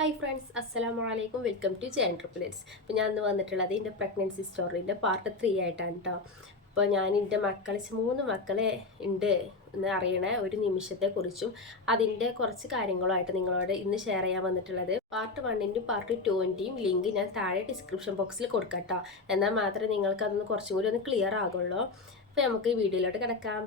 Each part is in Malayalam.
ഹായ് ഫ്രണ്ട്സ്, അസ്സലാമു അലൈക്കും. Welcome to J enterprise. അപ്പോൾ ഞാൻ ഇന്ന് വന്നിട്ടുള്ളത് എൻ്റെ പ്രഗ്നൻസി സ്റ്റോറിൻ്റെ പാർട്ട് 3 ആയിട്ടാണ് കേട്ടോ. അപ്പോൾ ഞാൻ എൻ്റെ മക്കളെ 3 മക്കളെ ഉണ്ട് എന്ന് അറിയണ ഒരു നിമിഷത്തെക്കുറിച്ചും അതിൻ്റെ കുറച്ച് കാര്യങ്ങളുമായിട്ട് നിങ്ങളോട് ഇന്ന് ഷെയർ ചെയ്യാൻ വന്നിട്ടുള്ളത്. പാർട്ട് 1ൻ്റെയും പാർട്ട് 2ൻ്റെയും ലിങ്ക് ഞാൻ താഴെ ഡിസ്ക്രിപ്ഷൻ ബോക്സിൽ കൊടുക്കാം കേട്ടോ. എന്നാൽ മാത്രമേ നിങ്ങൾക്ക് അതൊന്ന് കുറച്ചും കൂടി ഒന്ന് ക്ലിയർ ആകുള്ളൂ. അപ്പോൾ നമുക്ക് ഈ വീഡിയോയിലോട്ട് കിടക്കാം.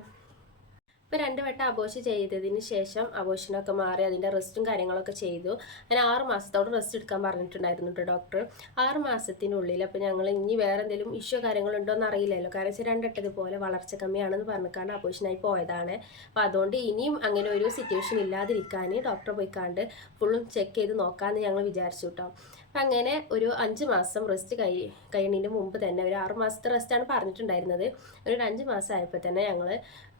ഇപ്പോൾ 2 വട്ടം അബോഷൻ ചെയ്തതിന് ശേഷം അബോഷനൊക്കെ മാറി അതിൻ്റെ റെസ്റ്റും കാര്യങ്ങളൊക്കെ ചെയ്തു. ഞാൻ 6 മാസത്തോട് റെസ്റ്റ് എടുക്കാൻ പറഞ്ഞിട്ടുണ്ടായിരുന്നു കേട്ടോ ഡോക്ടർ. 6 മാസത്തിനുള്ളിൽ അപ്പോൾ ഞങ്ങൾ ഇനി വേറെ എന്തെങ്കിലും ഇഷ്യൂ കാര്യങ്ങളുണ്ടോ എന്ന് അറിയില്ലല്ലോ. കാരണം വെച്ചാൽ 2 വട്ടം ഇതുപോലെ വളർച്ച കമ്മിയാണെന്ന് പറഞ്ഞിട്ടാണ് അബോഷനായി പോയതാണ്. അപ്പോൾ അതുകൊണ്ട് ഇനിയും അങ്ങനെ ഒരു സിറ്റുവേഷൻ ഇല്ലാതിരിക്കാൻ ഡോക്ടറെ പോയിക്കാണ്ട് ഫുള്ളും ചെക്ക് ചെയ്ത് നോക്കാമെന്ന് ഞങ്ങൾ വിചാരിച്ചു കേട്ടോ. അപ്പം അങ്ങനെ ഒരു 5 മാസം റെസ്റ്റ് കഴിയുന്നതിൻ്റെ മുമ്പ് തന്നെ ഒരു 6 മാസത്തെ റെസ്റ്റാണ് പറഞ്ഞിട്ടുണ്ടായിരുന്നത്. ഒരു 5 മാസം ആയപ്പോൾ തന്നെ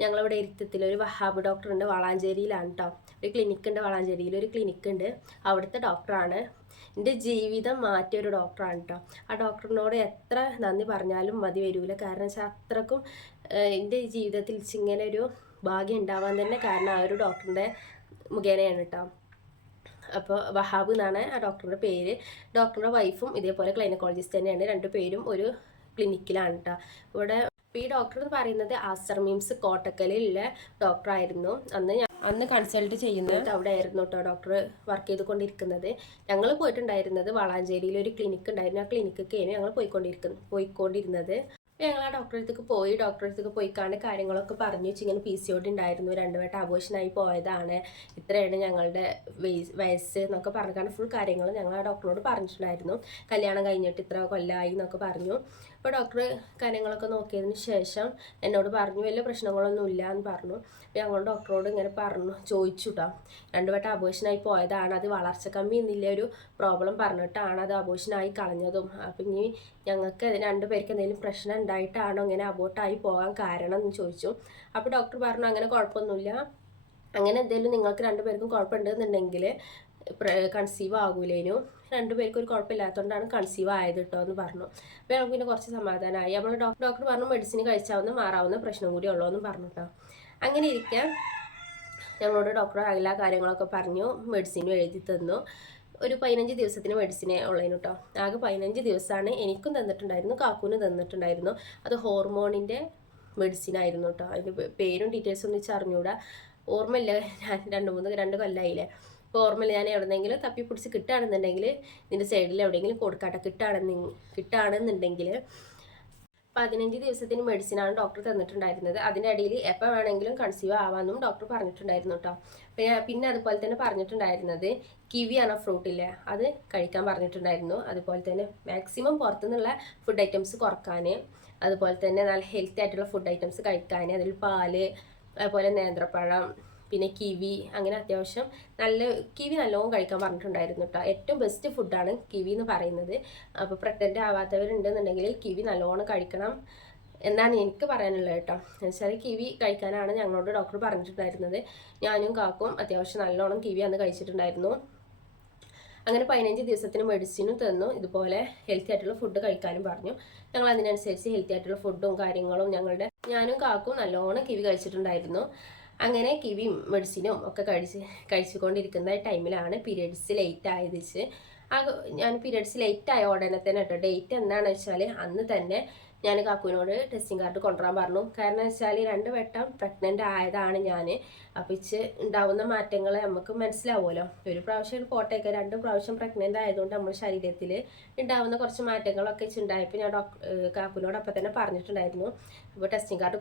ഞങ്ങളിവിടെ ഇരുത്തത്തിൽ ഒരു വഹാബ് ഡോക്ടർ ഉണ്ട്, വളാഞ്ചേരിയിലാണ് കേട്ടോ. ഒരു ക്ലിനിക്ക് ഉണ്ട്, വളാഞ്ചേരിയിൽ ഒരു ക്ലിനിക്ക് ഉണ്ട്. അവിടുത്തെ ഡോക്ടറാണ്. എൻ്റെ ജീവിതം മാറ്റിയ ഒരു ഡോക്ടറാണ് കേട്ടോ. ആ ഡോക്ടറിനോട് എത്ര നന്ദി പറഞ്ഞാലും മതി വരില്ല. കാരണം വെച്ചാൽ അത്രക്കും എൻ്റെ ജീവിതത്തിൽ ഇങ്ങനെ ഒരു ഭാഗ്യം ഉണ്ടാവാൻ തന്നെ കാരണം ആ ഒരു ഡോക്ടറിൻ്റെ മുഖേനയാണ് കേട്ടോ. അപ്പോൾ വഹാബ് എന്നാണ് ആ ഡോക്ടറുടെ പേര്. ഡോക്ടറുടെ വൈഫും ഇതേപോലെ ഗൈനക്കോളജിസ്റ്റ് തന്നെയാണ്. 2 പേരും ഒരു ക്ലിനിക്കിലാണ് കേട്ടോ. ഇവിടെ ഈ ഡോക്ടർ എന്ന് പറയുന്നത് ആസ്റ്റർ മിംസ് കോട്ടക്കലിലുള്ള ഡോക്ടറായിരുന്നു. അന്ന് കൺസൾട്ട് ചെയ്യുന്നത് അവിടെ ആയിരുന്നു കേട്ടോ ഡോക്ടർ വർക്ക് ചെയ്തുകൊണ്ടിരിക്കുന്നത്. ഞങ്ങൾ പോയിട്ടുണ്ടായിരുന്നത് വളാഞ്ചേരിയിൽ ഒരു ക്ലിനിക്ക് ഉണ്ടായിരുന്നു. ആ ക്ലിനിക്കൊക്കെയാണ് ഞങ്ങൾ പോയിക്കൊണ്ടിരുന്നത്. ഞങ്ങൾ ആ ഡോക്ടറെ അടുത്തേക്ക് പോയി കാണുന്ന കാര്യങ്ങളൊക്കെ പറഞ്ഞു വെച്ച് ഇങ്ങനെ PCOD ഉണ്ടായിരുന്നു, 2 വട്ടം അബോഷനായി പോയതാണ്, ഇത്രയാണ് ഞങ്ങളുടെ വയസ്സ് എന്നൊക്കെ പറഞ്ഞാണ് ഫുൾ കാര്യങ്ങൾ ഞങ്ങൾ ആ ഡോക്ടറോട് പറഞ്ഞിട്ടുണ്ടായിരുന്നു. കല്യാണം കഴിഞ്ഞിട്ട് ഇത്ര കൊല്ലമായി എന്നൊക്കെ പറഞ്ഞു. അപ്പോൾ ഡോക്ടർ കാര്യങ്ങളൊക്കെ നോക്കിയതിന് ശേഷം എന്നോട് പറഞ്ഞു വലിയ പ്രശ്നങ്ങളൊന്നും ഇല്ല എന്ന് പറഞ്ഞു. അപ്പോൾ ഞങ്ങൾ ഡോക്ടറോട് ഇങ്ങനെ ചോദിച്ചു കേട്ടോ. 2 വട്ടം അബോഷനായി പോയതാണ്, അത് വളർച്ച കമ്മി എന്നില്ല ഒരു പ്രോബ്ലം പറഞ്ഞിട്ടാണ് അത് അബോഷനായി കളഞ്ഞതും. അപ്പം ഇനി ഞങ്ങൾക്ക് 2 പേർക്ക് എന്തെങ്കിലും പ്രശ്നം ഉണ്ടായിട്ടാണോ ഇങ്ങനെ അബോട്ടായി പോകാൻ കാരണം എന്ന് ചോദിച്ചു. അപ്പോൾ ഡോക്ടർ പറഞ്ഞു അങ്ങനെ കുഴപ്പമൊന്നുമില്ല, അങ്ങനെ എന്തെങ്കിലും നിങ്ങൾക്ക് 2 പേർക്കും കുഴപ്പമുണ്ടെന്നുണ്ടെങ്കിൽ കൺസീവ് ആകൂലേനു. 2 പേർക്കും ഒരു കുഴപ്പമില്ലാത്തതുകൊണ്ടാണ് കൺസീവ് ആയത് കേട്ടോ എന്ന് പറഞ്ഞു. അപ്പോൾ നമുക്ക് പിന്നെ കുറച്ച് സമാധാനമായി. നമ്മൾ ഡോക്ടർ പറഞ്ഞു മെഡിസിൻ കഴിച്ചാവുന്ന മാറാവുന്ന പ്രശ്നം കൂടി ഉള്ളൂ എന്ന് പറഞ്ഞു കേട്ടോ. അങ്ങനെ ഇരിക്കാൻ ഞങ്ങളോട് ഡോക്ടർ എല്ലാ കാര്യങ്ങളൊക്കെ പറഞ്ഞു, മെഡിസിനും എഴുതി തന്നു. ഒരു 15 ദിവസത്തിന് മെഡിസിനെ ഉള്ളതിന് കേട്ടോ. ആകെ 15 ദിവസമാണ് എനിക്കും തന്നിട്ടുണ്ടായിരുന്നു, കാക്കൂനും തന്നിട്ടുണ്ടായിരുന്നു. അത് ഹോർമോണിൻ്റെ മെഡിസിനായിരുന്നു കേട്ടോ. അതിൻ്റെ പേരും ഡീറ്റെയിൽസും ഒന്നും വെച്ചറിഞ്ഞൂടാ, ഓർമ്മയില്ല. ഞാൻ 2 കൊല്ലമായില്ലേ. അപ്പോൾ ഓർമ്മയില്ല. ഞാൻ എവിടെന്നെങ്കിലും തപ്പിപ്പിടിച്ച് കിട്ടുകയാണെന്നുണ്ടെങ്കിൽ ഇതിൻ്റെ സൈഡിൽ എവിടെയെങ്കിലും കൊടുക്കാട്ടെ, കിട്ടുകയാണെന്നുണ്ടെങ്കിൽ 15 ദിവസത്തിന് മെഡിസിനാണ് ഡോക്ടർ തന്നിട്ടുണ്ടായിരുന്നത്. അതിൻ്റെ ഇടയിൽ എപ്പോൾ വേണമെങ്കിലും കൺസീവ് ആവാമെന്നും ഡോക്ടർ പറഞ്ഞിട്ടുണ്ടായിരുന്നു കേട്ടോ. പിന്നെ അതുപോലെ തന്നെ പറഞ്ഞിട്ടുണ്ടായിരുന്നത് കിവി ആണ് ഫ്രൂട്ടില്ലേ, അത് കഴിക്കാൻ പറഞ്ഞിട്ടുണ്ടായിരുന്നു. അതുപോലെ തന്നെ മാക്സിമം പുറത്തുനിന്നുള്ള ഫുഡ് ഐറ്റംസ് കുറക്കാൻ, അതുപോലെ തന്നെ നല്ല ഹെൽത്തി ആയിട്ടുള്ള ഫുഡ് ഐറ്റംസ് കഴിക്കാൻ, അതിൽ പാല്, അതുപോലെ നേന്ത്രപ്പഴം, പിന്നെ കിവി, അങ്ങനെ അത്യാവശ്യം കിവി നല്ലോണം കഴിക്കാൻ പറഞ്ഞിട്ടുണ്ടായിരുന്നു കേട്ടോ. ഏറ്റവും ബെസ്റ്റ് ഫുഡാണ് കിവി എന്ന് പറയുന്നത്. അപ്പോൾ പ്രഗ്നൻ്റ് ആവാത്തവരുണ്ടെന്നുണ്ടെങ്കിൽ കിവി നല്ലോണം കഴിക്കണം എന്നാണ് എനിക്ക് പറയാനുള്ളത് കേട്ടോ. എന്നുവെച്ചാൽ കിവി കഴിക്കാനാണ് ഞങ്ങളോട് ഡോക്ടർ പറഞ്ഞിട്ടുണ്ടായിരുന്നത്. ഞാനും കാക്കും അത്യാവശ്യം നല്ലോണം കിവി അന്ന് കഴിച്ചിട്ടുണ്ടായിരുന്നു. അങ്ങനെ 15 ദിവസത്തിന് മെഡിസിനും തന്നു, ഇതുപോലെ ഹെൽത്തി ആയിട്ടുള്ള ഫുഡ് കഴിക്കാനും പറഞ്ഞു. ഞങ്ങൾ അതിനനുസരിച്ച് ഹെൽത്തി ആയിട്ടുള്ള ഫുഡും കാര്യങ്ങളും ഞാനും കാക്കും നല്ലോണം കിവി കഴിച്ചിട്ടുണ്ടായിരുന്നു. അങ്ങനെ കിവിയും മെഡിസിനും ഒക്കെ കഴിച്ചുകൊണ്ടിരിക്കുന്ന ടൈമിലാണ് പീരിയഡ്സ് ലേറ്റ് ആയത്. ഞാൻ പീരിയഡ്സ് ലേറ്റ് ആയ ഉടനെ തന്നെ കേട്ടോ, ഡേറ്റ് എന്താണെന്ന് വെച്ചാൽ അന്ന് തന്നെ ഞാൻ കാക്കുവിനോട് ടെസ്റ്റിംഗ് കാർഡ് കൊണ്ടുവരാൻ പറഞ്ഞു. കാരണം വെച്ചാൽ 2 വട്ടം പ്രഗ്നൻ്റ് ആയതാണ് ഞാൻ. അപ്പോൾ ഉണ്ടാവുന്ന മാറ്റങ്ങൾ നമുക്ക് മനസ്സിലാവുമല്ലോ. ഒരു പ്രാവശ്യം പോട്ടേക്ക് 2 പ്രാവശ്യം പ്രഗ്നൻ്റ് ആയതുകൊണ്ട് നമ്മുടെ ശരീരത്തിൽ ഉണ്ടാവുന്ന കുറച്ച് മാറ്റങ്ങളൊക്കെ ഉണ്ടായപ്പോൾ ഞാൻ കാക്കുവിനോട് അപ്പം തന്നെ പറഞ്ഞിട്ടുണ്ടായിരുന്നു. അപ്പോൾ ടെസ്റ്റിംഗ് കാർഡ്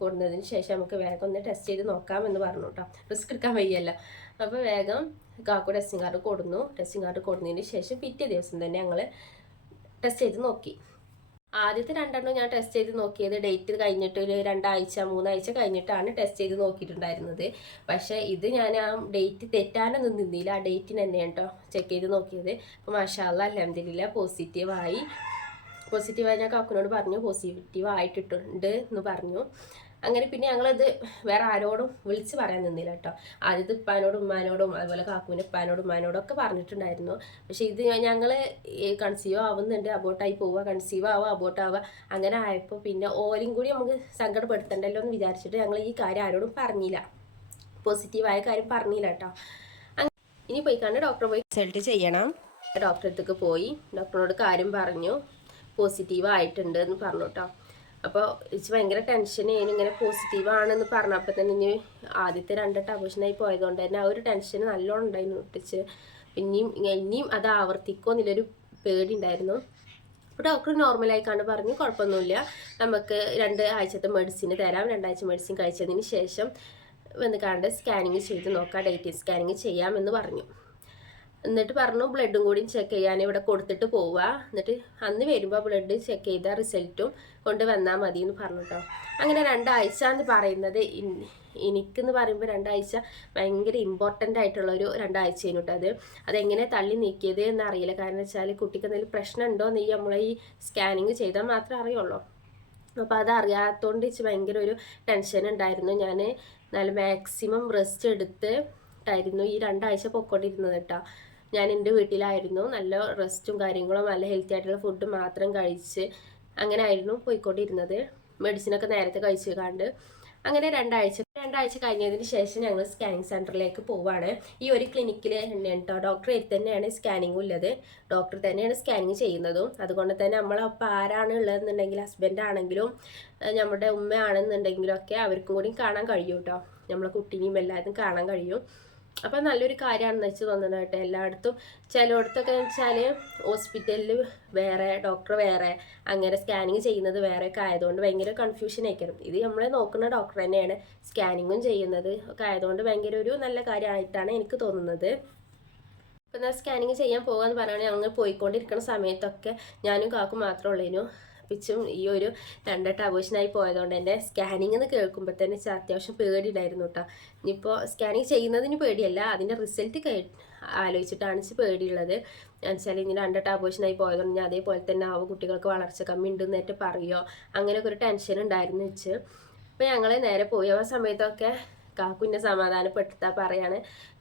കൊണ്ടുവന്നതിന് ശേഷം നമുക്ക് വേഗം ഒന്ന് ടെസ്റ്റ് ചെയ്ത് നോക്കാമെന്ന് പറഞ്ഞു കേട്ടോ. റിസ്ക് എടുക്കാൻ വയ്യല്ല. അപ്പോൾ വേഗം കാക്കു ടെസ്റ്റിംഗ് കാർഡ് കൊടുന്നതിന് ശേഷം പിറ്റേ ദിവസം തന്നെ ഞങ്ങൾ ടെസ്റ്റ് ചെയ്ത് നോക്കി. ആദ്യത്തെ 2 ഞാൻ ടെസ്റ്റ് ചെയ്ത് നോക്കിയത് ഡേറ്റ് കഴിഞ്ഞിട്ട് ഒരു 2 ആഴ്ച 3 ആഴ്ച കഴിഞ്ഞിട്ടാണ് ടെസ്റ്റ് ചെയ്ത് നോക്കിയിട്ടുണ്ടായിരുന്നത്. പക്ഷേ ഇത് ഞാൻ ആ ഡേറ്റ് തെറ്റാനൊന്നും നിന്നില്ല, ആ ഡേറ്റിന് തന്നെയാണ് കേട്ടോ ചെക്ക് ചെയ്ത് നോക്കിയത്. അപ്പോൾ മാഷാ അല്ലാഹ് അൽഹംദുലില്ലാഹ് പോസിറ്റീവായി ഞാൻ കാക്കുവിനോട് പറഞ്ഞു പോസിറ്റീവ് ആയിട്ടുണ്ട് എന്ന് പറഞ്ഞു. അങ്ങനെ പിന്നെ ഞങ്ങളത് വേറെ ആരോടും വിളിച്ച് പറയാൻ നിന്നില്ല കേട്ടോ. ആദ്യത്തെ ഉപ്പാനോടും ഉമ്മാനോടും അതുപോലെ കാക്കുവിൻ്റെ ഉപ്പാനോടും ഉമ്മാനോടും ഒക്കെ പറഞ്ഞിട്ടുണ്ടായിരുന്നു. പക്ഷേ ഇത് ഞങ്ങൾ കൺസീവ് ആവുന്നുണ്ട്, അബോട്ടായി പോവുക, കൺസീവ് ആവുക, അബോട്ടാവുക, അങ്ങനെ ആയപ്പോൾ പിന്നെ ഓലും കൂടി നമുക്ക് സങ്കടപ്പെടുത്തണ്ടല്ലോ എന്ന് വിചാരിച്ചിട്ട് ഞങ്ങൾ ഈ കാര്യം ആരോടും പറഞ്ഞില്ല, പോസിറ്റീവായ കാര്യം പറഞ്ഞില്ല കേട്ടോ. ഇനി പോയിക്കാണ്ട് ഡോക്ടറെ പോയി റിസൾട്ട് ചെയ്യണം. ഡോക്ടറെ അടുത്തേക്ക് പോയി ഡോക്ടറിനോട് കാര്യം പറഞ്ഞു, പോസിറ്റീവ് ആയിട്ടുണ്ട് എന്ന് പറഞ്ഞു കേട്ടോ. അപ്പോൾ എനിക്ക് ഭയങ്കര ടെൻഷനായിരുന്നു. ഇങ്ങനെ പോസിറ്റീവ് ആണെന്ന് പറഞ്ഞപ്പോൾ തന്നെ ഇനി ആദ്യത്തെ 2 അബോർഷനായി പോയതുകൊണ്ട് തന്നെ ആ ഒരു ടെൻഷൻ നല്ലോണം ഉണ്ടായിരുന്നു ഒട്ടിച്ച്. ഇനിയും അത് ആവർത്തിക്കുമോ എന്നുള്ളൊരു പേടി ഉണ്ടായിരുന്നു. അപ്പോൾ ഡോക്ടർ നോർമലായി കണ്ട് പറഞ്ഞു കുഴപ്പമൊന്നുമില്ല, നമുക്ക് 2 ആഴ്ചത്തെ മെഡിസിൻ തരാം, 2 ആഴ്ച മെഡിസിൻ കഴിച്ചതിന് ശേഷം വന്ന് കണ്ട് സ്കാനിങ് ചെയ്ത് നോക്കാം, ഡേറ്റ് സ്കാനിങ് ചെയ്യാമെന്ന് പറഞ്ഞു. എന്നിട്ട് പറഞ്ഞു ബ്ലഡും കൂടി ചെക്ക് ചെയ്യാൻ ഇവിടെ കൊടുത്തിട്ട് പോവുക, എന്നിട്ട് അന്ന് വരുമ്പോൾ ബ്ലഡ് ചെക്ക് ചെയ്ത റിസൾട്ടും കൊണ്ട് വന്നാൽ മതി എന്ന് പറഞ്ഞു കേട്ടോ. അങ്ങനെ 2 ആഴ്ച എന്ന് പറയുന്നത് എനിക്കെന്ന് പറയുമ്പോൾ 2 ആഴ്ച ഭയങ്കര ഇമ്പോർട്ടൻ്റ് ആയിട്ടുള്ളൊരു 2 ആഴ്ചയാണ് കേട്ടോ. അതെങ്ങനെ തള്ളി നീക്കിയത് എന്നറിയില്ല. കാരണം വെച്ചാൽ കുട്ടിക്ക് എന്തെങ്കിലും പ്രശ്നം ഉണ്ടോ എന്ന് നമ്മളെ ഈ സ്കാനിങ് ചെയ്താൽ മാത്രമേ അറിയുള്ളൂ. അപ്പോൾ അതറിയാത്തതുകൊണ്ട് വെച്ച് ഭയങ്കര ഒരു ടെൻഷൻ ഉണ്ടായിരുന്നു. ഞാൻ നല്ല മാക്സിമം റെസ്റ്റ് എടുത്തിട്ടായിരുന്നു ഈ 2 ആഴ്ച പൊയ്ക്കൊണ്ടിരുന്നത് കേട്ടോ. ഞാൻ എൻ്റെ വീട്ടിലായിരുന്നു, നല്ല റെസ്റ്റും കാര്യങ്ങളും നല്ല ഹെൽത്തി ആയിട്ടുള്ള ഫുഡ് മാത്രം കഴിച്ച് അങ്ങനെ ആയിരുന്നു പോയിക്കൊണ്ടിരുന്നത്. മെഡിസിനൊക്കെ നേരത്തെ കഴിച്ച് കണ്ട് അങ്ങനെ 2 ആഴ്ച കഴിഞ്ഞതിന് ശേഷം ഞങ്ങൾ സ്കാനിങ് സെൻറ്ററിലേക്ക് പോവുകയാണ്. ഈ ഒരു ക്ലിനിക്കിൽ തന്നെയാണ് കേട്ടോ, ഡോക്ടർ തന്നെയാണ് സ്കാനിങ്ങും ഉള്ളത്, ഡോക്ടർ തന്നെയാണ് സ്കാനിങ് ചെയ്യുന്നതും. അതുകൊണ്ട് തന്നെ നമ്മളപ്പോൾ ആരാണ് ഉള്ളതെന്നുണ്ടെങ്കിൽ ഹസ്ബൻഡ് ആണെങ്കിലും നമ്മുടെ ഉമ്മയാണെന്നുണ്ടെങ്കിലും ഒക്കെ അവർക്കും കൂടി കാണാൻ കഴിയും കേട്ടോ, നമ്മളെ കുട്ടീനെയും എല്ലാവരും കാണാൻ കഴിയും. അപ്പം നല്ലൊരു കാര്യമാണെന്ന് വെച്ച് തോന്നുന്നത് കേട്ടോ. എല്ലായിടത്തും ചിലയിടത്തൊക്കെ വെച്ചാൽ ഹോസ്പിറ്റലിൽ വേറെ ഡോക്ടർ വേറെ അങ്ങനെ സ്കാനിങ് ചെയ്യുന്നത് വേറെയൊക്കെ ആയതുകൊണ്ട് ഭയങ്കര കൺഫ്യൂഷൻ ആയിരിക്കണം. ഇത് നമ്മളെ നോക്കുന്ന ഡോക്ടർ തന്നെയാണ് സ്കാനിങ്ങും ചെയ്യുന്നത് ഒക്കെ ആയതുകൊണ്ട് ഭയങ്കര ഒരു നല്ല കാര്യമായിട്ടാണ് എനിക്ക് തോന്നുന്നത്. ഇപ്പം എന്നാൽ സ്കാനിങ് ചെയ്യാൻ പോകാമെന്ന് പറയുകയാണെങ്കിൽ ഞങ്ങൾ പോയിക്കൊണ്ടിരിക്കുന്ന സമയത്തൊക്കെ ഞാനും കാക്കും മാത്രമേ ഉള്ളൂ. പിച്ചും ഈ ഒരു 2 അബോർഷനായി പോയതുകൊണ്ട് തന്നെ സ്കാനിങ് എന്ന് കേൾക്കുമ്പോൾ തന്നെ അത്യാവശ്യം പേടിയുണ്ടായിരുന്നു കേട്ടോ. ഇനിയിപ്പോൾ സ്കാനിങ് ചെയ്യുന്നതിന് പേടിയല്ല, അതിൻ്റെ റിസൾട്ട് ആലോചിച്ചിട്ടാണ് പേടിയുള്ളത്. എന്നുവെച്ചാൽ ഇനി 2 അബോർഷനായി പോയതുകൊണ്ട് ഞാൻ അതേപോലെ തന്നെ ആവും, കുട്ടികൾക്ക് വളർച്ച കമ്മി ഉണ്ടെന്നിട്ട് പറയുമോ, അങ്ങനെയൊക്കെ ഒരു ടെൻഷൻ ഉണ്ടായിരുന്നു വെച്ച്. അപ്പോൾ ഞങ്ങൾ നേരെ പോയി. ആ സമയത്തൊക്കെ കാക്കുവിനെ സമാധാനപ്പെടുത്താൻ പറയാണ്,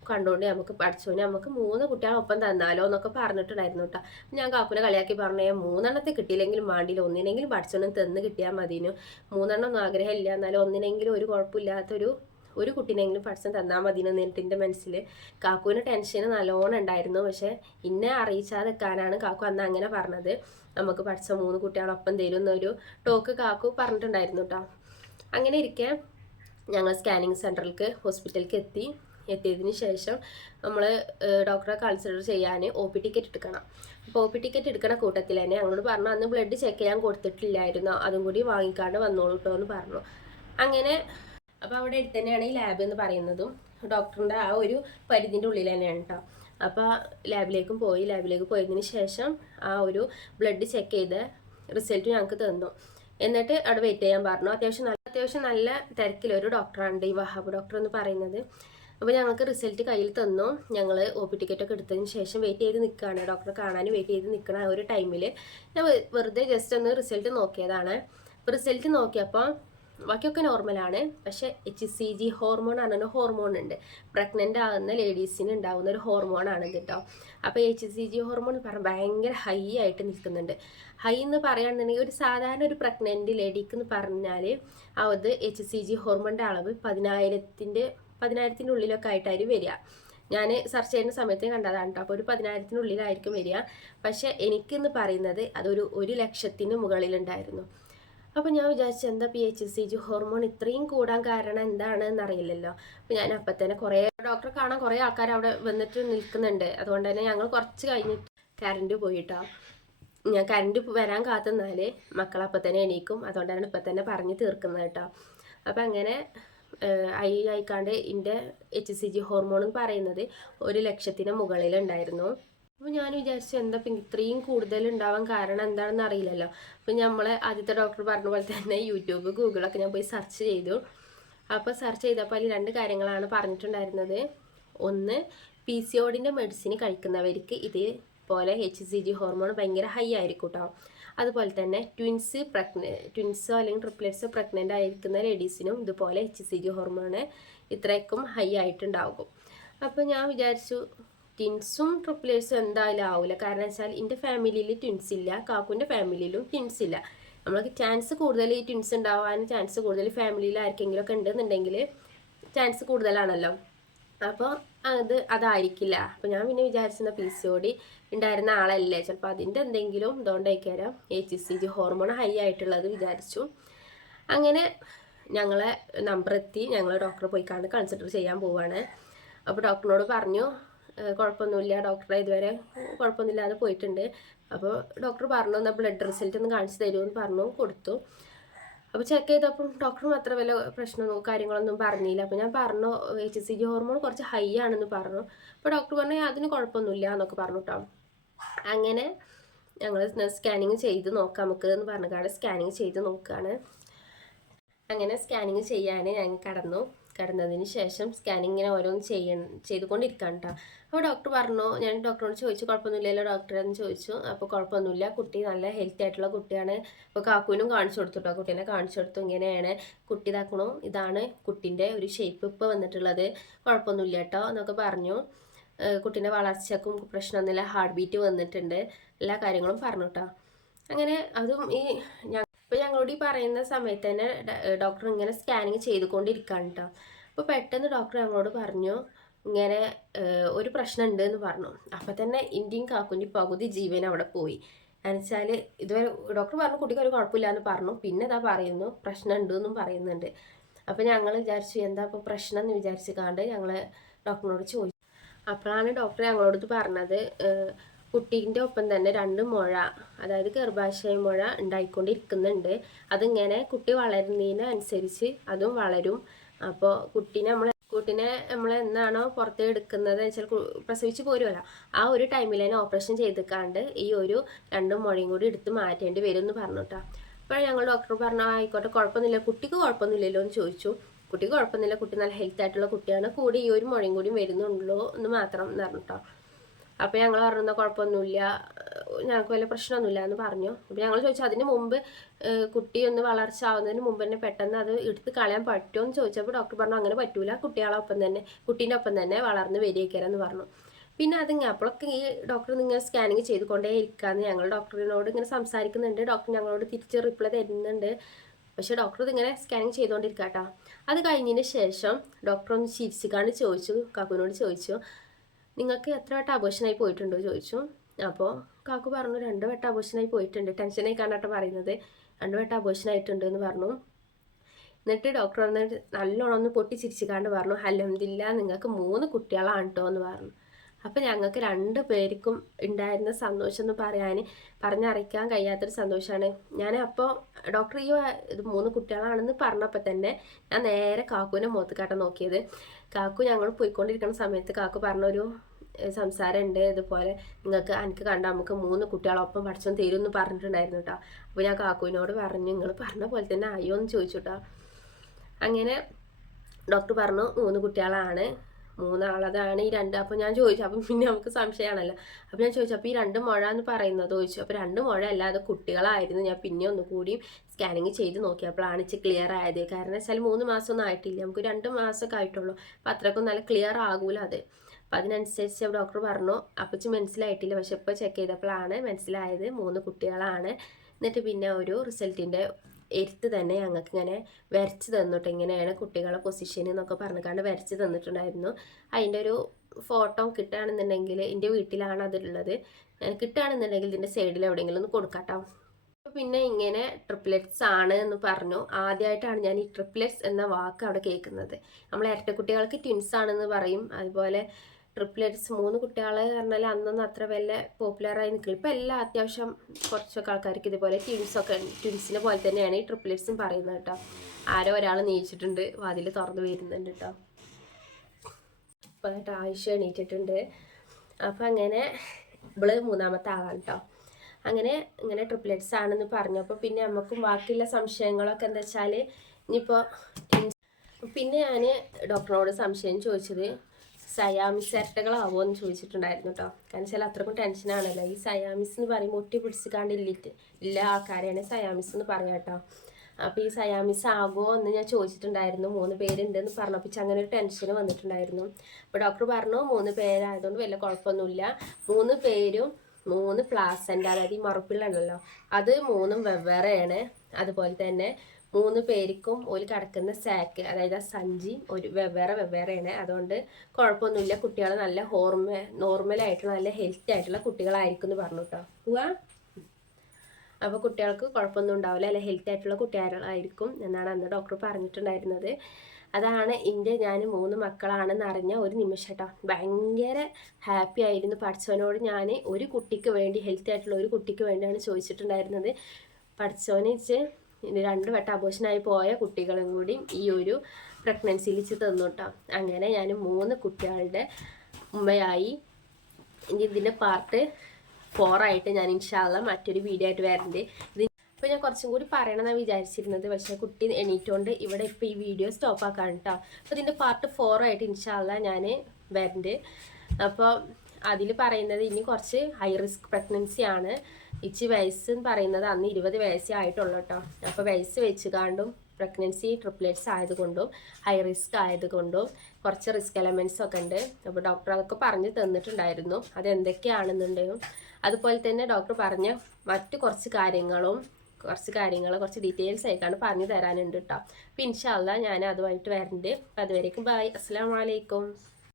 കണ്ടുകൊണ്ട് നമുക്ക് പഠിച്ചോനെ നമുക്ക് 3 കുട്ടികളൊപ്പം തന്നാലോ എന്നൊക്കെ പറഞ്ഞിട്ടുണ്ടായിരുന്നു കേട്ടോ. ഞാൻ കാക്കുനെ കളിയാക്കി പറഞ്ഞേ 3 കിട്ടിയില്ലെങ്കിലും വേണ്ടിയില്ല, ഒന്നിനെങ്കിലും പഠിച്ചോനും തന്ന് കിട്ടിയാൽ മതിനു, 3 ഒന്നും ആഗ്രഹമില്ല, എന്നാലും ഒന്നിനെങ്കിലും ഒരു കുഴപ്പമില്ലാത്തൊരു കുട്ടീനെങ്കിലും പഠിച്ചാൽ തന്നാൽ മതിയെന്ന് എന്നിട്ട് എൻ്റെ മനസ്സിൽ കാക്കുവിന് ടെൻഷൻ നല്ലോണം ഉണ്ടായിരുന്നു. പക്ഷേ എന്നെ അറിയിച്ചാതെ വെക്കാനാണ് കാക്കു അന്ന് അങ്ങനെ പറഞ്ഞത്, നമുക്ക് പഠിച്ച 3 കുട്ടികളൊപ്പം തരും എന്നൊരു ടോക്ക് കാക്കു പറഞ്ഞിട്ടുണ്ടായിരുന്നു കേട്ടോ. അങ്ങനെ ഇരിക്കെ ഞങ്ങൾ സ്കാനിങ് സെൻറ്ററിലേക്ക് ഹോസ്പിറ്റലിലേക്ക് എത്തിയതിന് ശേഷം നമ്മൾ ഡോക്ടറെ കൺസിഡർ ചെയ്യാൻ OP ടിക്കറ്റ് എടുക്കണം. അപ്പോൾ OP ടിക്കറ്റ് എടുക്കുന്ന കൂട്ടത്തിൽ തന്നെ ഞങ്ങളോട് പറഞ്ഞു അന്ന് ബ്ലഡ് ചെക്ക് ചെയ്യാൻ കൊടുത്തിട്ടില്ലായിരുന്നു, അതും കൂടി വാങ്ങിക്കാണ്ട് വന്നോളൂ കേട്ടോ എന്ന് പറഞ്ഞു. അങ്ങനെ അപ്പോൾ അവിടെ അടുത്ത് തന്നെയാണ് ഈ ലാബ് എന്ന് പറയുന്നതും, ഡോക്ടറിൻ്റെ ആ ഒരു പരിധിൻ്റെ ഉള്ളിൽ തന്നെയാണ് കേട്ടോ. അപ്പോൾ ലാബിലേക്ക് പോയതിന് ശേഷം ആ ഒരു ബ്ലഡ് ചെക്ക് ചെയ്ത് റിസൾട്ട് ഞങ്ങൾക്ക് തന്നു. എന്നിട്ട് അവിടെ വെയിറ്റ് ചെയ്യാൻ പറഞ്ഞു. അത്യാവശ്യം നല്ല തിരക്കിലൊരു ഡോക്ടറാണ് ഈ വഹാബ് ഡോക്ടർ എന്ന് പറയുന്നത്. അപ്പോൾ ഞങ്ങൾക്ക് റിസൾട്ട് കയ്യിൽ തന്നു. ഞങ്ങൾ OP ടിക്കറ്റൊക്കെ എടുത്തതിന് ശേഷം വെയിറ്റ് ചെയ്ത് നിൽക്കുകയാണ്, ഡോക്ടറെ കാണാൻ വെയിറ്റ് ചെയ്ത് നിൽക്കുന്ന ആ ഒരു ടൈമിൽ ഞാൻ വെറുതെ ജസ്റ്റ് ഒന്ന് റിസൾട്ട് നോക്കിയതാണ്. അപ്പോൾ റിസൾട്ട് നോക്കിയപ്പോൾ ബാക്കിയൊക്കെ നോർമലാണ്, പക്ഷേ HCG ഹോർമോൺ ആണ്, ഹോർമോൺ ഉണ്ട്, പ്രഗ്നൻ്റ് ആകുന്ന ലേഡീസിന് ഉണ്ടാകുന്ന ഒരു ഹോർമോണാണ് കേട്ടോ. അപ്പോൾ HCG ഹോർമോൺ ഭയങ്കര ഹൈ ആയിട്ട് നിൽക്കുന്നുണ്ട്. ഹൈ എന്ന് പറയുകയാണെന്നുണ്ടെങ്കിൽ ഒരു സാധാരണ ഒരു പ്രഗ്നൻ്റ് ലേഡിക്ക് എന്ന് പറഞ്ഞാൽ അത് HCG ഹോർമോണിൻ്റെ അളവ് 10,000-ൻ്റെ ഉള്ളിലൊക്കെ ആയിട്ടായിരിക്കും വരിക. ഞാൻ സെർച്ച് ചെയ്യുന്ന സമയത്ത് കണ്ടതാണ് കേട്ടോ. അപ്പോൾ ഒരു 10,000-ൻ്റെ ഉള്ളിലായിരിക്കും വരിക. പക്ഷേ എനിക്കെന്ന് പറയുന്നത് അതൊരു 1,00,000-ന് മുകളിലുണ്ടായിരുന്നു. അപ്പോൾ ഞാൻ വിചാരിച്ചു എന്താ HCG ഹോർമോൺ ഇത്രയും കൂടാൻ കാരണം എന്താണെന്ന് അറിയില്ലല്ലോ. അപ്പോൾ ഞാൻ അപ്പം തന്നെ ഡോക്ടറെ കാണാൻ കുറേ ആൾക്കാർ അവിടെ വന്നിട്ട് നിൽക്കുന്നുണ്ട്. അതുകൊണ്ട് തന്നെ ഞങ്ങൾ കുറച്ച് കഴിഞ്ഞിട്ട് കറണ്ട് പോയിട്ടോ. ഞാൻ കറണ്ട് വരാൻ കാത്തുനിന്നാൽ മക്കളപ്പം തന്നെ എണീക്കും, അതുകൊണ്ടാണ് ഇപ്പം തന്നെ പറഞ്ഞ് തീർക്കുന്നത് കേട്ടോ. അപ്പം അങ്ങനെ ആയിക്കാണ്ട് എൻ്റെ HCG ഹോർമോൺ എന്ന് പറയുന്നത് 1,00,000-ന് മുകളിലുണ്ടായിരുന്നു. അപ്പോൾ ഞാൻ വിചാരിച്ചു എന്താ ഇപ്പം ഇത്രയും കൂടുതൽ ഉണ്ടാവാൻ കാരണം എന്താണെന്ന് അറിയില്ലല്ലോ. അപ്പം നമ്മളെ ആദ്യത്തെ ഡോക്ടർ പറഞ്ഞ പോലെ തന്നെ യൂട്യൂബ് ഗൂഗിളൊക്കെ ഞാൻ പോയി സെർച്ച് ചെയ്തു. അപ്പോൾ സെർച്ച് ചെയ്തപ്പോൾ അതിൽ 2 കാര്യങ്ങളാണ് പറഞ്ഞിട്ടുണ്ടായിരുന്നത്. ഒന്ന്, PCODൻ്റെ മെഡിസിൻ കഴിക്കുന്നവർക്ക് ഇതേപോലെ HCG ഹോർമോൺ ഭയങ്കര ഹൈ ആയിരിക്കും കേട്ടോ. അതുപോലെ തന്നെ ട്വിൻസോ അല്ലെങ്കിൽ ട്രിപ്ലെറ്റ്സോ പ്രഗ്നൻ്റ് ആയിരിക്കുന്ന ലേഡീസിനും ഇതുപോലെ HCG ഹോർമോൺ ഇത്രയ്ക്കും ഹൈ ആയിട്ടുണ്ടാകും. അപ്പോൾ ഞാൻ വിചാരിച്ചു ട്വിൻസും ട്രിപ്ലെറ്റ്സും എന്തായാലും ആവില്ല, കാരണം വെച്ചാൽ എൻ്റെ ഫാമിലിയിൽ ട്വിൻസ് ഇല്ല, കാക്കുവിൻ്റെ ഫാമിലിയിലും ട്വിൻസ് ഇല്ല. നമ്മൾക്ക് ചാൻസ് കൂടുതൽ ഈ ട്വിൻസ് ഉണ്ടാവാൻ ചാൻസ് കൂടുതൽ ഫാമിലിയിൽ ആർക്കെങ്കിലും ഒക്കെ ഉണ്ടെന്നുണ്ടെങ്കിൽ ചാൻസ് കൂടുതലാണല്ലോ. അപ്പോൾ അതായിരിക്കില്ല. അപ്പോൾ ഞാൻ പിന്നെ വിചാരിച്ചിരുന്ന PCOD ഉണ്ടായിരുന്ന ആളല്ലേ, ചിലപ്പോൾ അതിൻ്റെ എന്തെങ്കിലും ഇതുകൊണ്ടായിരിക്കാം HCG ഹോർമോൺ ഹൈ ആയിട്ടുള്ളത് വിചാരിച്ചു. അങ്ങനെ ഞങ്ങളെ നമ്പർ എത്തി, ഞങ്ങൾ ഡോക്ടറെ പോയി കണ്ട് കൺസിഡർ ചെയ്യാൻ പോവാണ്. അപ്പോൾ ഡോക്ടറിനോട് പറഞ്ഞു കുഴപ്പമൊന്നുമില്ല, ഡോക്ടറെ ഇതുവരെ കുഴപ്പമൊന്നുമില്ലാതെ പോയിട്ടുണ്ട്. അപ്പോൾ ഡോക്ടർ പറഞ്ഞു എന്നാൽ ബ്ലഡ് റിസൾട്ട് ഒന്ന് കാണിച്ചു തരുമെന്ന് പറഞ്ഞു, കൊടുത്തു. അപ്പോൾ ചെക്ക് ചെയ്തപ്പം ഡോക്ടറും അത്ര വലിയ പ്രശ്നമോ കാര്യങ്ങളൊന്നും പറഞ്ഞില്ല. അപ്പോൾ ഞാൻ പറഞ്ഞു HCG ഹോർമോൺ കുറച്ച് ഹൈ ആണെന്ന് പറഞ്ഞു. അപ്പോൾ ഡോക്ടർ പറഞ്ഞു അതിന് കുഴപ്പമൊന്നുമില്ല എന്നൊക്കെ പറഞ്ഞു കേട്ടോ. അങ്ങനെ ഞങ്ങൾ സ്കാനിങ് ചെയ്ത് നോക്കാം നമുക്ക് എന്ന് പറഞ്ഞാൽ സ്കാനിങ് ചെയ്ത് നോക്കുകയാണ്. അങ്ങനെ സ്കാനിങ് ചെയ്യാൻ ഞാൻ കടന്നതിന് ശേഷം സ്കാനിങ്ങിനെ ഓരോന്ന് ചെയ്തുകൊണ്ടിരിക്കുകയാണ് കേട്ടോ. അപ്പോൾ ഡോക്ടർ പറഞ്ഞു, ഞാൻ ഡോക്ടറോട് ചോദിച്ചു കുഴപ്പമൊന്നുമില്ലല്ലോ ഡോക്ടറെ എന്ന് ചോദിച്ചു. അപ്പോൾ കുഴപ്പമൊന്നുമില്ല, കുട്ടി നല്ല ഹെൽത്തി ആയിട്ടുള്ള കുട്ടിയാണ്. അപ്പോൾ കാക്കുവിനും കാണിച്ചു കൊടുത്തു കേട്ടോ, കുട്ടീനെ കാണിച്ചു കൊടുത്തു. ഇങ്ങനെയാണ് കുട്ടി ഇതാക്കണു, ഇതാണ് കുട്ടീൻ്റെ ഒരു ഷേപ്പ് ഇപ്പോൾ വന്നിട്ടുള്ളത്, കുഴപ്പമൊന്നുമില്ല കേട്ടോ എന്നൊക്കെ പറഞ്ഞു. കുട്ടീൻ്റെ വളർച്ചയ്ക്കും പ്രശ്നമൊന്നുമില്ല, ഹാർട്ട് ബീറ്റ് വന്നിട്ടുണ്ട്, എല്ലാ കാര്യങ്ങളും പറഞ്ഞു കേട്ടോ. അങ്ങനെ അതും ഇപ്പോൾ ഞങ്ങളോട് ഈ പറയുന്ന സമയത്ത് തന്നെ ഡോക്ടർ ഇങ്ങനെ സ്കാനിങ് ചെയ്തുകൊണ്ടിരിക്കുകയാണ് കേട്ടോ. അപ്പോൾ പെട്ടെന്ന് ഡോക്ടർ ഞങ്ങളോട് പറഞ്ഞു ഇങ്ങനെ ഒരു പ്രശ്നം ഉണ്ട് എന്ന് പറഞ്ഞു. അപ്പോൾ തന്നെ ഇന്ത്യയും കാക്കുൻ്റെ പകുതി ജീവൻ അവിടെ പോയി. എന്നുവെച്ചാൽ ഇതുവരെ ഡോക്ടർ പറഞ്ഞു കുട്ടിക്ക് ഒരു കുഴപ്പമില്ല എന്ന് പറഞ്ഞു, പിന്നെ ഇതാ പറയുന്നു പ്രശ്നം ഉണ്ട് എന്നും പറയുന്നുണ്ട്. അപ്പോൾ ഞങ്ങൾ വിചാരിച്ചു എന്താ ഇപ്പോൾ പ്രശ്നം എന്ന് വിചാരിച്ച് കാണ്ട് ഞങ്ങൾ ഡോക്ടറിനോട് ചോദിച്ചു. അപ്പോഴാണ് ഡോക്ടർ ഞങ്ങളോട് പറഞ്ഞത് കുട്ടീൻ്റെ ഒപ്പം തന്നെ 2 മുഴ, അതായത് ഗർഭാശയ മുഴ ഉണ്ടായിക്കൊണ്ടിരിക്കുന്നുണ്ട്. അതിങ്ങനെ കുട്ടി വളരുന്നതിനനുസരിച്ച് അതും വളരും. അപ്പോൾ കുട്ടീനെ നമ്മൾ എന്നാണോ പുറത്ത് എടുക്കുന്നത് വെച്ചാൽ പ്രസവിച്ച് പോരുമല്ലോ, ആ ഒരു ടൈമിൽ തന്നെ ഓപ്പറേഷൻ ചെയ്തിക്കാണ്ട് ഈ ഒരു 2 മുഴയും കൂടി എടുത്ത് മാറ്റേണ്ടി വരും എന്ന് പറഞ്ഞു കേട്ടോ. അപ്പോൾ ഞങ്ങൾ ഡോക്ടർ പറഞ്ഞു ആയിക്കോട്ടെ കുഴപ്പമൊന്നുമില്ല, കുട്ടിക്ക് കുഴപ്പമൊന്നുമില്ലല്ലോ എന്ന് ചോദിച്ചു. കുട്ടിക്ക് കുഴപ്പമൊന്നുമില്ല, കുട്ടി നല്ല ഹെൽത്തി ആയിട്ടുള്ള കുട്ടിയാണ്, കൂടി ഈ ഒരു മുഴയും കൂടി വരുന്നുള്ളൂ എന്ന് മാത്രം എന്ന് പറഞ്ഞു കേട്ടോ. അപ്പോൾ ഞങ്ങൾ പറഞ്ഞ കുഴപ്പമൊന്നുമില്ല, ഞങ്ങൾക്ക് വലിയ പ്രശ്നമൊന്നുമില്ല എന്ന് പറഞ്ഞു. അപ്പോൾ ഞങ്ങൾ ചോദിച്ചു അതിന് മുമ്പ് കുട്ടി ഒന്ന് വളർച്ച ആവുന്നതിന് മുമ്പ് തന്നെ പെട്ടെന്ന് അത് എടുത്ത് കളയാൻ പറ്റുമോ എന്ന് ചോദിച്ചപ്പോൾ ഡോക്ടർ പറഞ്ഞു അങ്ങനെ പറ്റൂല, കുട്ടീൻ്റെ ഒപ്പം തന്നെ വളർന്ന് വരികയെന്ന് പറഞ്ഞു. പിന്നെ അപ്പോഴൊക്കെ ഈ ഡോക്ടർ നിങ്ങൾ സ്കാനിങ് ചെയ്തുകൊണ്ടേ ഇരിക്കാമെന്ന് ഞങ്ങൾ ഡോക്ടറിനോട് ഇങ്ങനെ സംസാരിക്കുന്നുണ്ട്. ഡോക്ടർ ഞങ്ങളോട് തിരിച്ച് റിപ്ലൈ തരുന്നുണ്ട്. പക്ഷേ ഡോക്ടർ ഇതിങ്ങനെ സ്കാനിങ് ചെയ്തുകൊണ്ടിരിക്കുക കേട്ടോ. അത് കഴിഞ്ഞതിന് ശേഷം ഡോക്ടർ ഒന്ന് ചിരിച്ചിക്കാണ്ട് ചോദിച്ചു, കാക്കുവിനോട് ചോദിച്ചു നിങ്ങൾക്ക് എത്ര വട്ടം അബോഷനായി പോയിട്ടുണ്ടോ ചോദിച്ചു. അപ്പോൾ കാക്കു പറഞ്ഞു 2 വട്ടം അബോഷനായി പോയിട്ടുണ്ട്, ടെൻഷനായി കാണാട്ടോ പറയുന്നത്, 2 വട്ടം അബോഷനായിട്ടുണ്ട് എന്ന് പറഞ്ഞു. എന്നിട്ട് ഡോക്ടർ വന്നിട്ട് നല്ലോണം ഒന്ന് പൊട്ടിച്ചിരിച്ചിക്കാണ്ട് പറഞ്ഞു അൽഹംദുലില്ലാ നിങ്ങൾക്ക് 3 കുട്ടികളാണ് കേട്ടോ എന്ന് പറഞ്ഞു. അപ്പോൾ ഞങ്ങൾക്ക് 2 പേർക്കും ഉണ്ടായിരുന്ന സന്തോഷം എന്ന് പറഞ്ഞറിയിക്കാൻ കഴിയാത്തൊരു സന്തോഷമാണ്. അപ്പോൾ ഡോക്ടർ ഇത് 3 കുട്ടികളാണെന്ന് പറഞ്ഞപ്പോൾ തന്നെ ഞാൻ നേരെ കാക്കുവിനെ മുഖത്ത് നോക്കിയത്. കാക്കു ഞങ്ങൾ പോയിക്കൊണ്ടിരിക്കുന്ന സമയത്ത് കാക്കു പറഞ്ഞൊരു സംസാരമുണ്ട്, ഇതുപോലെ എനിക്ക് കണ്ടാൽ നമുക്ക് 3 കുട്ടികളൊപ്പം പഠിച്ചോ തരും എന്ന് പറഞ്ഞിട്ടുണ്ടായിരുന്നു കേട്ടോ. അപ്പോൾ ഞാൻ കാക്കുവിനോട് പറഞ്ഞു നിങ്ങൾ പറഞ്ഞ പോലെ തന്നെ ആയോ എന്ന് ചോദിച്ചു കേട്ടോ. അങ്ങനെ ഡോക്ടർ പറഞ്ഞു 3 കുട്ടികളാണ്, 3 ആളതാണ് ഈ 2. അപ്പോൾ ഞാൻ ചോദിച്ചു, അപ്പം പിന്നെ നമുക്ക് സംശയമാണല്ലോ. അപ്പോൾ ഞാൻ ചോദിച്ചു അപ്പോൾ ഈ 2 മുഴ എന്ന് പറയുന്നത് ചോദിച്ചു. അപ്പോൾ 2 മുഴ അല്ലാതെ കുട്ടികളായിരുന്നു. ഞാൻ പിന്നെ ഒന്നുകൂടി സ്കാനിങ് ചെയ്ത് നോക്കിയപ്പോഴാണ് ക്ലിയർ ആയത്. കാരണം വെച്ചാൽ 3 മാസമൊന്നും ആയിട്ടില്ല, നമുക്ക് 2 മാസമൊക്കെ ആയിട്ടുള്ളൂ. അപ്പോൾ അത്രയ്ക്കും നല്ല ക്ലിയർ ആകൂല അത്. അപ്പോൾ അതിനനുസരിച്ച് ഡോക്ടർ പറഞ്ഞു അപ്പച്ചി മനസ്സിലായിട്ടില്ല, പക്ഷെ ഇപ്പോൾ ചെക്ക് ചെയ്തപ്പോഴാണ് മനസ്സിലായത് 3 കുട്ടികളാണ്. എന്നിട്ട് പിന്നെ ഒരു റിസൾട്ടിൻ്റെ എഴുത്ത് തന്നെ ഞങ്ങൾക്ക് ഇങ്ങനെ വരച്ച് തന്നിട്ട് ഇങ്ങനെയാണ് കുട്ടികളെ പൊസിഷൻ എന്നൊക്കെ പറഞ്ഞിട്ടാണ് വരച്ച് തന്നിട്ടുണ്ടായിരുന്നു. അതിൻ്റെ ഒരു ഫോട്ടോ കിട്ടുകയാണെന്നുണ്ടെങ്കിൽ എൻ്റെ വീട്ടിലാണ് അതുള്ളത്, കിട്ടുകയാണെന്നുണ്ടെങ്കിൽ ഇതിൻ്റെ സൈഡിൽ എവിടെയെങ്കിലും ഒന്ന് കൊടുക്കാട്ടോ. പിന്നെ ഇങ്ങനെ ട്രിപ്ലെറ്റ്സ് ആണ് എന്ന് പറഞ്ഞു. ആദ്യമായിട്ടാണ് ഞാൻ ഈ ട്രിപ്ലെറ്റ്സ് എന്ന വാക്ക് അവിടെ കേൾക്കുന്നത്. നമ്മൾ ഇരട്ടക്കുട്ടികൾക്ക് ട്വിൻസ് ആണെന്ന് പറയും, അതുപോലെ ട്രിപ്ലെറ്റ്സ് 3 കുട്ടികൾ പറഞ്ഞാൽ അന്നൊന്നും അത്ര വലിയ പോപ്പുലറായി നിൽക്കില്ല. ഇപ്പോൾ എല്ലാ അത്യാവശ്യം കുറച്ചൊക്കെ ആൾക്കാർക്ക് ഇതുപോലെ ട്വിൻസിനെ പോലെ തന്നെയാണ് ഈ ട്രിപ്ലെറ്റ്സും പറയുന്നത് കേട്ടോ. ആരോ ഒരാൾ നീച്ചിട്ടുണ്ട്, വാതിൽ തുറന്ന് വരുന്നുണ്ട് കേട്ടോ. അപ്പോൾ ആയുഷ് എണീറ്റിട്ടുണ്ട്. അപ്പോൾ അങ്ങനെ ഇവള് 3ാമത്തെ ആളാണ് കേട്ടോ. ഇങ്ങനെ ട്രിപ്ലെറ്റ്സ് ആണെന്ന് പറഞ്ഞു. അപ്പോൾ പിന്നെ നമുക്കും ബാക്കിയുള്ള സംശയങ്ങളൊക്കെ എന്താ വെച്ചാൽ ഇനിയിപ്പോൾ പിന്നെ ഞാൻ ഡോക്ടറോട് സംശയം ചോദിച്ചത് സയാമിസ് ഇരട്ടകളാവോ എന്ന് ചോദിച്ചിട്ടുണ്ടായിരുന്നു കേട്ടോ. കാരണം വെച്ചാൽ അത്രക്കും ടെൻഷനാണല്ലോ. ഈ സയാമിസ് എന്ന് പറയുമ്പോൾ ഒട്ടി പിടിച്ചിക്കാണ്ടില്ല ആൾക്കാരെയാണ് സയാമിസ് എന്ന് പറയാം കേട്ടോ. അപ്പോൾ ഈ സയാമിസ് ആകുമോ എന്ന് ഞാൻ ചോദിച്ചിട്ടുണ്ടായിരുന്നു. 3 പേരുണ്ടെന്ന് പറഞ്ഞപ്പോൾ അങ്ങനെ ഒരു ടെൻഷൻ വന്നിട്ടുണ്ടായിരുന്നു. അപ്പോൾ ഡോക്ടർ പറഞ്ഞു 3 പേരായതുകൊണ്ട് വലിയ കുഴപ്പമൊന്നുമില്ല, 3 പേരും 3 പ്ലാസൻ്റ്, അതായത് ഈ മറുപ്പിള്ള ഉണ്ടല്ലോ അത് 3 വെവ്വേറെയാണ്. അതുപോലെ തന്നെ 3 പേർക്കും ഒരു കിടക്കുന്ന സാക്ക്, അതായത് ആ സഞ്ചി ഒരു വെവ്വേറെയാണ്. അതുകൊണ്ട് കുഴപ്പമൊന്നുമില്ല, കുട്ടികൾ നല്ല നോർമലായിട്ടുള്ള നല്ല ഹെൽത്തി ആയിട്ടുള്ള കുട്ടികളായിരിക്കും എന്ന് പറഞ്ഞു കേട്ടോ. പോവാ. അപ്പോൾ കുട്ടികൾക്ക് കുഴപ്പമൊന്നും ഉണ്ടാവില്ല, അല്ല ഹെൽത്തി ആയിട്ടുള്ള കുട്ടികളായിരിക്കും എന്നാണ് അന്ന് ഡോക്ടർ പറഞ്ഞിട്ടുണ്ടായിരുന്നത്. അതാണ് ഞാൻ 3 മക്കളാണെന്ന് അറിഞ്ഞ ഒരു നിമിഷം കേട്ടോ. ഭയങ്കര ഹാപ്പി ആയിരുന്നു. പഠിച്ചവനോട് ഞാൻ ഒരു കുട്ടിക്ക് വേണ്ടി, ഹെൽത്തി ആയിട്ടുള്ള ഒരു കുട്ടിക്ക് വേണ്ടിയാണ് ചോദിച്ചിട്ടുണ്ടായിരുന്നത്. പഠിച്ചവനെ വെച്ച് 2 വട്ടം അബോഷനായി പോയ കുട്ടികളും കൂടി ഈ ഒരു പ്രഗ്നൻസിയിൽ തന്നു കേട്ടോ. അങ്ങനെ ഞാൻ 3 കുട്ടികളുടെ ഉമ്മയായി. ഇനി ഇതിൻ്റെ പാർട്ട് 4 ആയിട്ട് ഞാൻ ഇൻഷാല്ല മറ്റൊരു വീഡിയോ ആയിട്ട് വരുന്നുണ്ട്. അപ്പോൾ ഞാൻ കുറച്ചും കൂടി പറയണമെന്നാണ് വിചാരിച്ചിരുന്നത്, പക്ഷേ കുട്ടി എണീറ്റുകൊണ്ട് ഇവിടെ ഇപ്പോൾ ഈ വീഡിയോ സ്റ്റോപ്പ് ആക്കാൻ കേട്ടോ. അപ്പോൾ ഇതിൻ്റെ പാർട്ട് 4 ആയിട്ട് ഇൻഷാല്ല ഞാൻ വരുന്നുണ്ട്. അപ്പോൾ അതിൽ പറയുന്നത് ഇനി കുറച്ച് ഹൈ റിസ്ക് പ്രഗ്നൻസി ആണ്. വയസ്സ് എന്ന് പറയുന്നത് അന്ന് 20 വയസ്സേ ആയിട്ടുള്ളൂ കേട്ടോ. അപ്പോൾ വയസ്സ് വെച്ച് കാണ്ടും പ്രഗ്നൻസി ട്രിപ്ലെറ്റ്സ് ആയതുകൊണ്ടും ഹൈ റിസ്ക് ആയതുകൊണ്ടും കുറച്ച് റിസ്ക് എലമെൻറ്റ്സ് ഒക്കെ ഉണ്ട്. അപ്പോൾ ഡോക്ടർ അതൊക്കെ പറഞ്ഞു തന്നിട്ടുണ്ടായിരുന്നു, അതെന്തൊക്കെയാണെന്നുണ്ടെങ്കിലും. അതുപോലെ തന്നെ ഡോക്ടർ പറഞ്ഞ മറ്റു കുറച്ച് ഡീറ്റെയിൽസ് ആയിട്ടാണ് പറഞ്ഞു തരാനുണ്ട് കേട്ടോ. അപ്പോൾ ഇൻഷാ അല്ലാഹ് ഞാൻ അതുമായിട്ട് വരുന്നുണ്ട്. അപ്പോൾ അതുവരേക്കും ബൈ. അസ്സലാമു അലൈക്കും.